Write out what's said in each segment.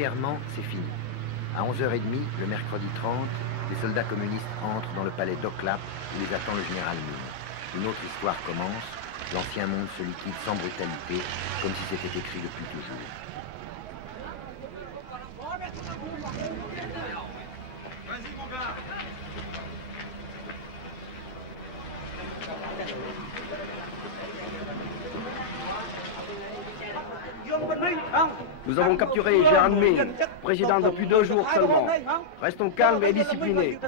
Militairement, c'est fini. À 11h30, le mercredi 30, les soldats communistes entrent dans le palais d'Oklap où les attend le général Mine. Une autre histoire commence. L'ancien monde se liquide sans brutalité, comme si c'était écrit depuis toujours. Nous avons capturé Gérard Mine, président depuis 2 jours seulement. Restons calmes et disciplinés.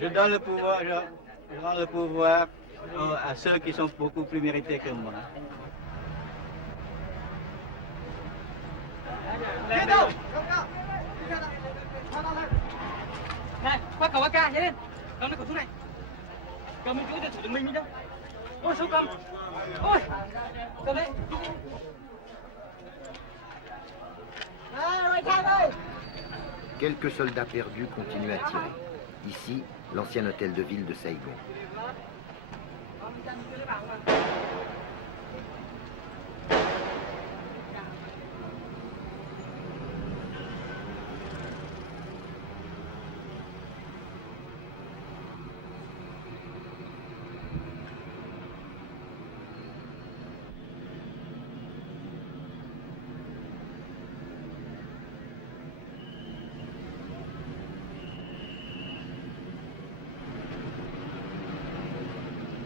Je donne le pouvoir à ceux qui sont beaucoup plus mérités que moi. Này, bắt cầu AK nhanh lên. Cầm cái khẩu súng này. Cầm cái điện thoại của mình đi đâu. Ôi sao cầm. Ôi. Cầm đấy. Quelques soldats perdus continuent à tirer. Ici, l'ancien hôtel de ville de Saigon.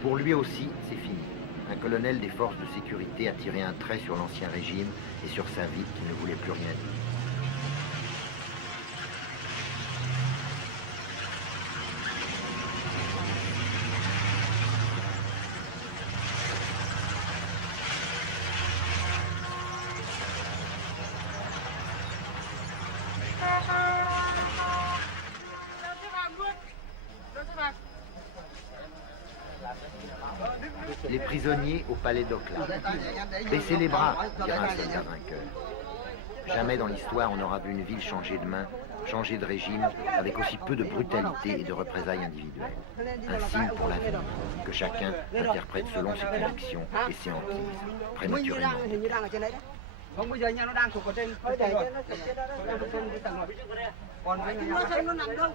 Pour lui aussi, c'est fini. Un colonel des forces de sécurité a tiré un trait sur l'ancien régime et sur sa vie qui ne voulait plus rien dire. Les prisonniers au palais d'Oklap. Baissez les bras, dira un soldat vainqueur. Jamais dans l'histoire on n'aura vu une ville changer de main, changer de régime, avec aussi peu de brutalité et de représailles individuelles. Un signe pour la vie, que chacun interprète selon ses convictions et ses hantises, prématurément. Không, bây giờ nha, nó đang thuộc ở trên tầng rồi. Còn nó nằm đâu?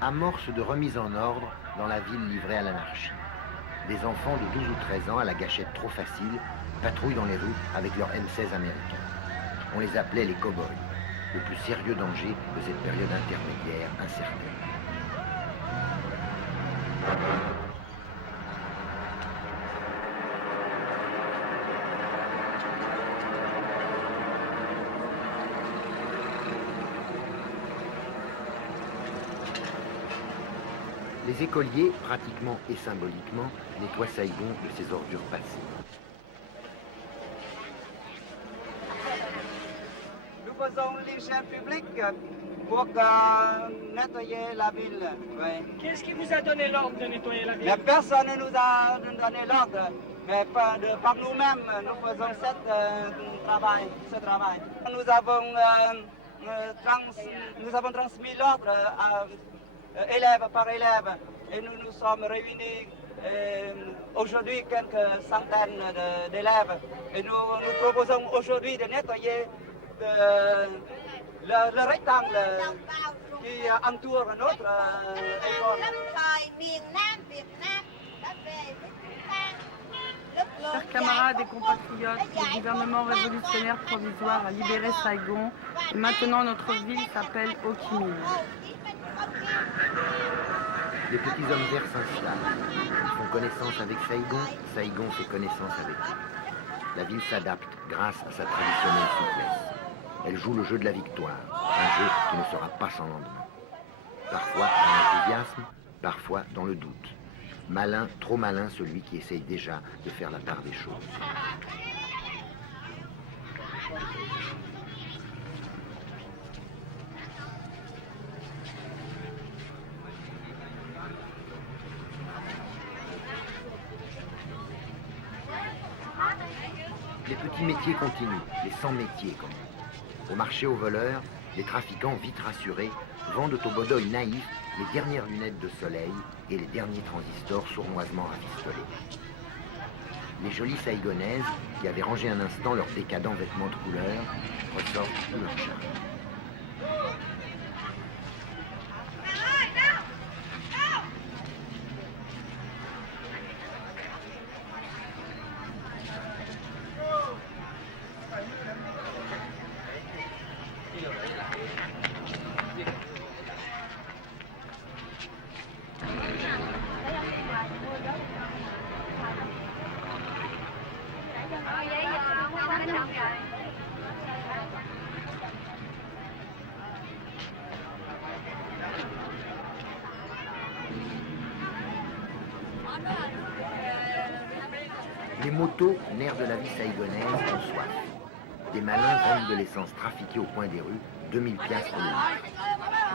Amorce de remise en ordre dans la ville livrée à l'anarchie. Des enfants de 12 ou 13 ans à la gâchette trop facile patrouillent dans les rues avec leurs M16 américains. On les appelait les cow-boys, le plus sérieux danger de cette période intermédiaire incertaine. Les écoliers, pratiquement et symboliquement, nettoient Saigon de ses ordures passées. Nous faisons l'hygiène publique pour nettoyer la ville. Oui. Qu'est-ce qui vous a donné l'ordre de nettoyer la ville? Mais personne ne nous a donné l'ordre. mais pas de par nous-mêmes, nous faisons ce travail. Nous avons transmis l'ordre élève par élève et nous nous sommes réunis aujourd'hui quelques centaines d'élèves et nous proposons aujourd'hui de nettoyer le rectangle qui entoure notre école. Chers camarades et compatriotes, le gouvernement révolutionnaire provisoire a libéré Saigon et maintenant notre ville s'appelle Ho Chi Minh. Les petits hommes verts s'installent. Ils font connaissance avec Saigon, Saigon fait connaissance avec eux. La ville s'adapte grâce à sa traditionnelle souplesse. Elle joue le jeu de la victoire, un jeu qui ne sera pas sans lendemain. Parfois dans l'enthousiasme, parfois dans le doute. Malin, trop malin celui qui essaye déjà de faire la part des choses. Les petits métiers continuent, les 100 métiers comme on dit. Au marché aux voleurs, les trafiquants vite rassurés vendent aux bodoïs naïfs les dernières lunettes de soleil et les derniers transistors sournoisement rafistolés. Les jolies Saïgonaises, qui avaient rangé un instant leurs décadents vêtements de couleur, ressortent de leur charme. Les motos, nerfs de la vie saïgonaise, ont soif. Des malins vendent de l'essence trafiquée au coin des rues, 2000 piastres le litre.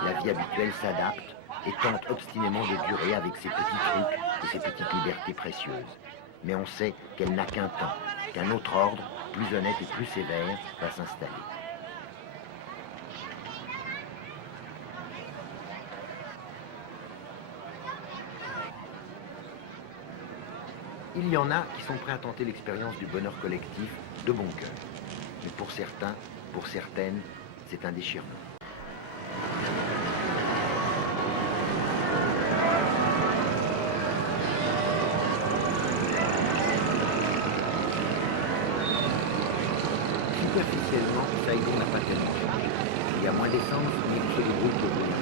La vie habituelle s'adapte et tente obstinément de durer avec ses petits trucs et ses petites libertés précieuses. Mais on sait qu'elle n'a qu'un temps, qu'un autre ordre, plus honnête et plus sévère, va s'installer. Il y en a qui sont prêts à tenter l'expérience du bonheur collectif de bon cœur. Mais pour certains, pour certaines, c'est un déchirement. Superficiellement, Saigon n'a pas tellement changé. Il y a moins d'essence, mais il se débrouille pour rouler.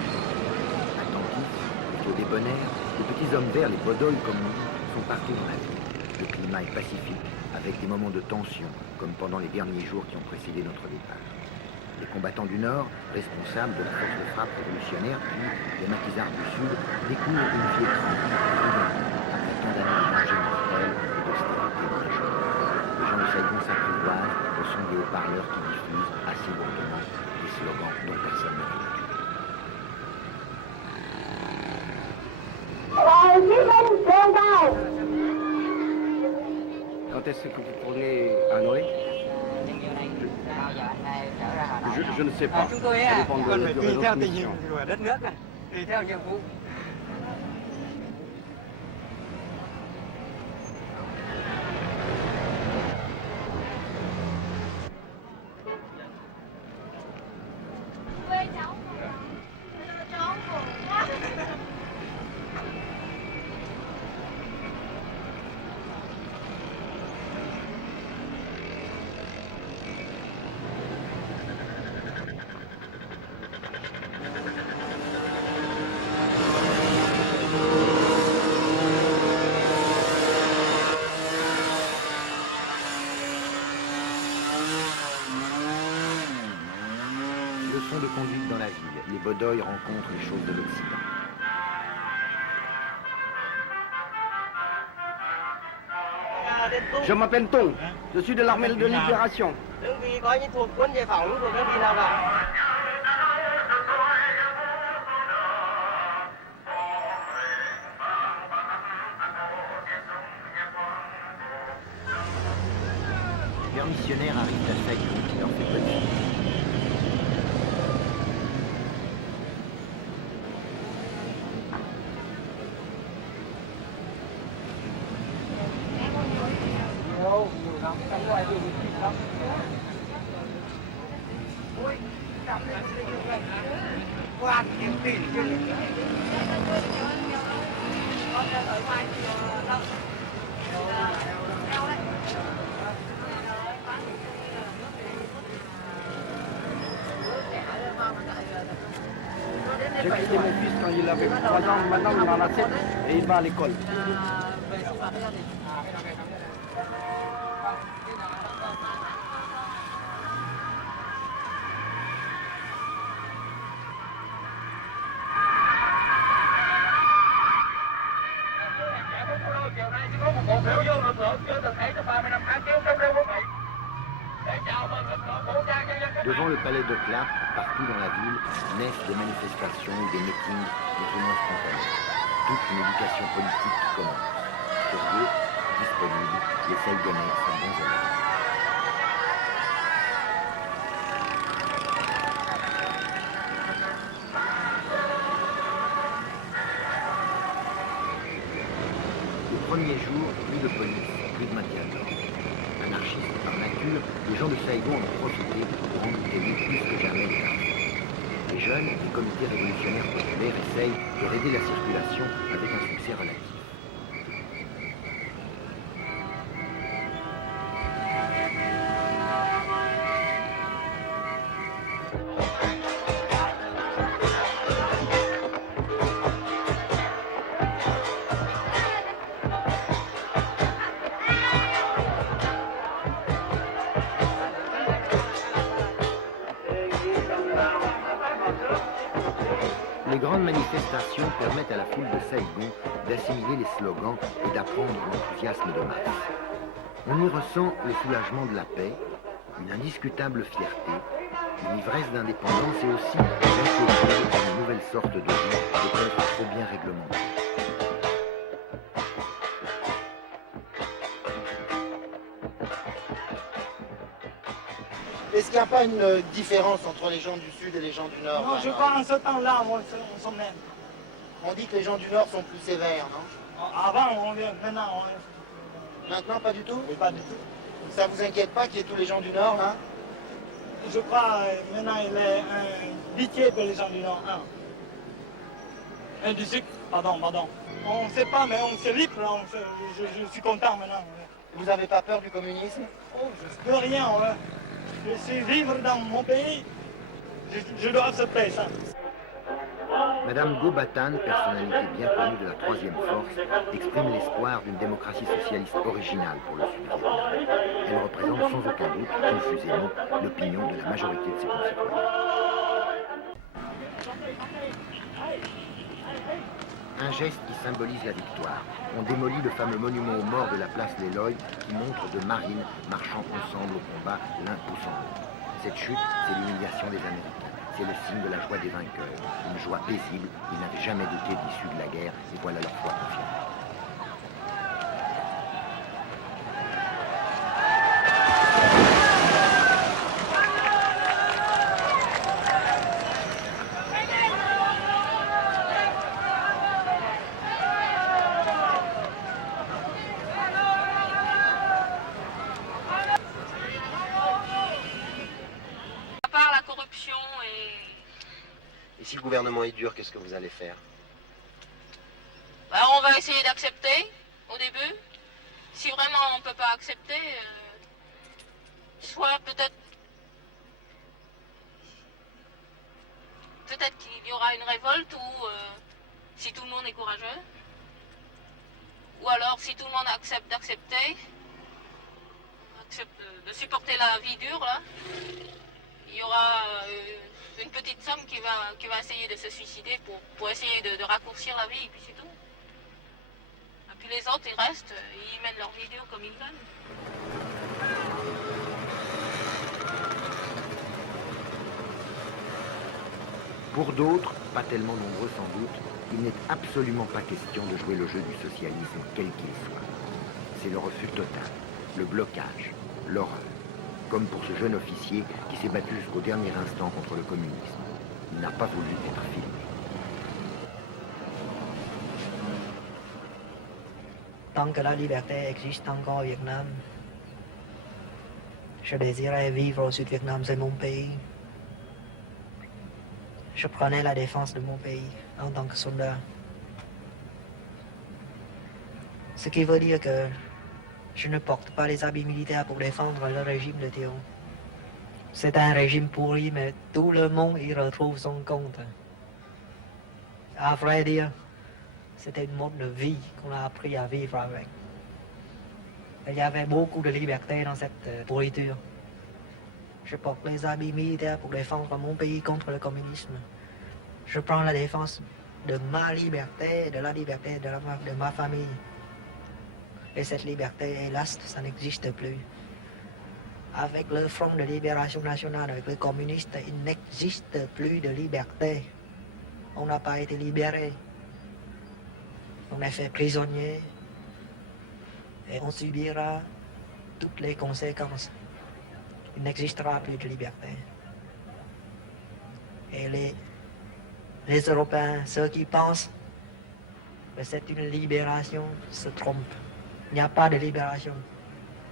Attentifs, plutôt débonnaires, les petits hommes verts, les bodoïs comme nous, sont partout dans la ville. Le climat est pacifique, avec des moments de tension, comme pendant les derniers jours qui ont précédé notre départ. Les combattants du Nord, responsables de la force de frappe révolutionnaire, puis les maquisards du Sud, découvrent une vie étrange, après tant d'années de danger mortel et d'austérité dans la journée. Les gens de Saigon s'apprivoisent au son des haut-parleurs qui diffusent, assez lourdement, des slogans dont personne ne veut. Quand est-ce que vous tournez à Noé? Je ne sais pas. Chúng tôi Ça dépend còn de phải la tùy durée de theo notre tình hình mission. của đất nước này, tùy theo nhiệm vụ. Leçon de conduite dans la ville, les bodoïs rencontrent les choses de l'Occident. Je m'appelle Tong. Je suis de l'armée de libération. Đơn vị coi như thuộc quân giải phóng của đơn vị nào cả. révolutionnaires arrivent à Saigon qui leur fait peu de filles. J'ai quitté mon fils quand il avait 3 ans, maintenant il en a 7 et il va à l'école. Devant le palais de Clap, partout dans la ville, naissent des manifestations ou des meetings plus ou moins spontanés. Toute une éducation politique qui commence. Curieux, disponible, les Saïgonais sont bons élèves. Le premier jour, plus de police, plus de maintien de l'ordre. Anarchistes par nature, les gens de Saigon en ont profité pour embouteiller plus que jamais les carrefours. Les jeunes, les comités révolutionnaires populaires essayent de raider la circulation avec un succès relatif. Les grandes manifestations permettent à la foule de Saigon d'assimiler les slogans et d'apprendre l'enthousiasme de masse. On y ressent le soulagement de la paix, une indiscutable fierté, une ivresse d'indépendance et aussi l'inquiétude d'une nouvelle sorte de vie peut-être trop bien réglementée. Est-ce qu'il n'y a pas une différence entre les gens du Sud et les gens du Nord? Non, je crois en ce temps-là, on s'en même. On dit que les gens du Nord sont plus sévères, non? Avant, maintenant, Maintenant, pas du tout? oui, pas du tout. Ça vous inquiète pas qu'il y ait tous les gens du Nord, hein? Je crois maintenant il est un pitié pour les gens du Nord. Un du Sud, pardon. On ne sait pas, mais on se libre, je suis content maintenant. Vous n'avez pas peur du communisme? Oh, je peux rien, ouais. Je suis libre dans mon pays, je dois accepter ça. Madame Go-Batan, personnalité bien connue de la Troisième Force, exprime l'espoir d'une démocratie socialiste originale pour le Sud-Vietnam. Elle représente sans aucun doute, confusément, l'opinion de la majorité de ses concitoyens. Un geste qui symbolise la victoire. On démolit le fameux monument aux morts de la place Leloy qui montre deux marines marchant ensemble au combat, l'un poussant l'autre. Cette chute, c'est l'humiliation des Américains. C'est le signe de la joie des vainqueurs. Une joie paisible. Ils n'avaient jamais douté de l'issue de la guerre et voilà leur foi confirmée. Et si le gouvernement est dur, qu'est-ce que vous allez faire? Ben, on va essayer d'accepter au début. Si vraiment on ne peut pas accepter, soit peut-être qu'il y aura une révolte ou si tout le monde est courageux. Ou alors si tout le monde accepte d'accepter, accepte de supporter la vie dure là, il y aura une petite somme qui va essayer de se suicider pour essayer de raccourcir la vie, et puis c'est tout. Et puis les autres, ils restent, ils mènent leur vie dure comme ils veulent. Pour d'autres, pas tellement nombreux sans doute, il n'est absolument pas question de jouer le jeu du socialisme, quel qu'il soit. C'est le refus total, le blocage, l'horreur. comme pour ce jeune officier qui s'est battu jusqu'au dernier instant contre le communisme. Il n'a pas voulu être filmé. Tant que la liberté existe encore au Vietnam, je désirais vivre au Sud-Vietnam, c'est mon pays. Je prenais la défense de mon pays en tant que soldat. Ce qui veut dire que je ne porte pas les habits militaires pour défendre le régime de Thieu. C'est un régime pourri, mais tout le monde y retrouve son compte. À vrai dire, c'était une mode de vie qu'on a appris à vivre avec. Il y avait beaucoup de liberté dans cette pourriture. Je porte les habits militaires pour défendre mon pays contre le communisme. Je prends la défense de ma liberté, de la liberté de ma famille. Et cette liberté, hélas, ça n'existe plus. Avec le Front de Libération Nationale, avec les communistes, il n'existe plus de liberté. On n'a pas été libérés. On est fait prisonnier. Et on subira toutes les conséquences. Il n'existera plus de liberté. Et les Européens, ceux qui pensent que c'est une libération, se trompent. Il n'y a pas de libération.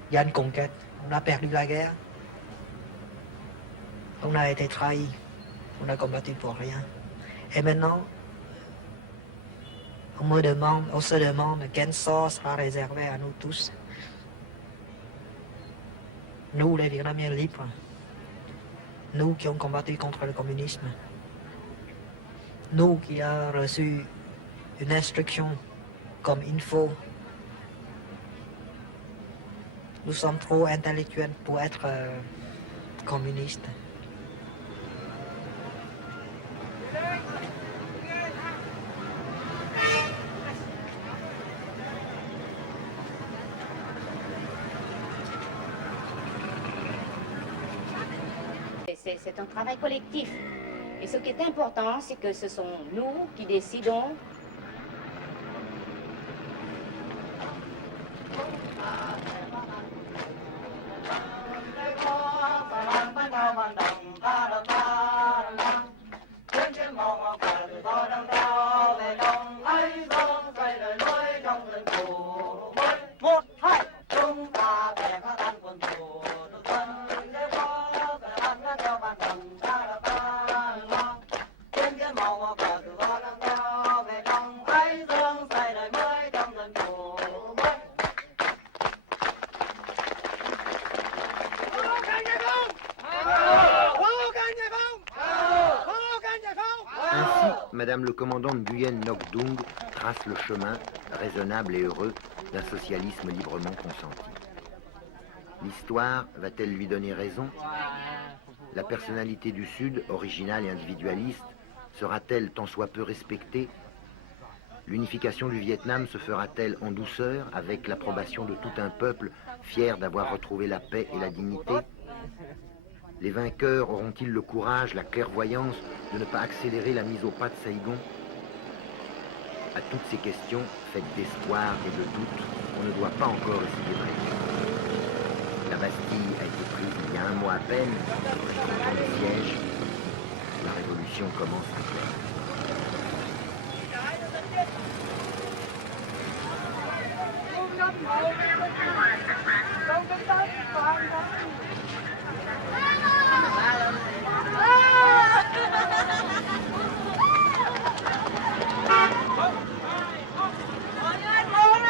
Il y a une conquête. On a perdu la guerre. On a été trahis. On a combattu pour rien. Et maintenant, on se demande quel sort sera réservé à nous tous. Nous, les Vietnamiens libres. Nous qui avons combattu contre le communisme. Nous qui avons reçu une instruction comme il faut. Nous sommes trop intellectuels pour être communistes. C'est un travail collectif. Et ce qui est important, c'est que ce sont nous qui décidons Madame le commandant Nguyen Ngoc Dung trace le chemin, raisonnable et heureux, d'un socialisme librement consenti. L'histoire va-t-elle lui donner raison? La personnalité du Sud, originale et individualiste, sera-t-elle tant soit peu respectée? L'unification du Vietnam se fera-t-elle en douceur, avec l'approbation de tout un peuple fier d'avoir retrouvé la paix et la dignité? Les vainqueurs auront-ils le courage, la clairvoyance de ne pas accélérer la mise au pas de Saïgon? À toutes ces questions, faites d'espoir et de doute, on ne doit pas encore essayer de répondre. La Bastille a été prise il y a un mois à peine, dans le siège, la révolution commence à faire.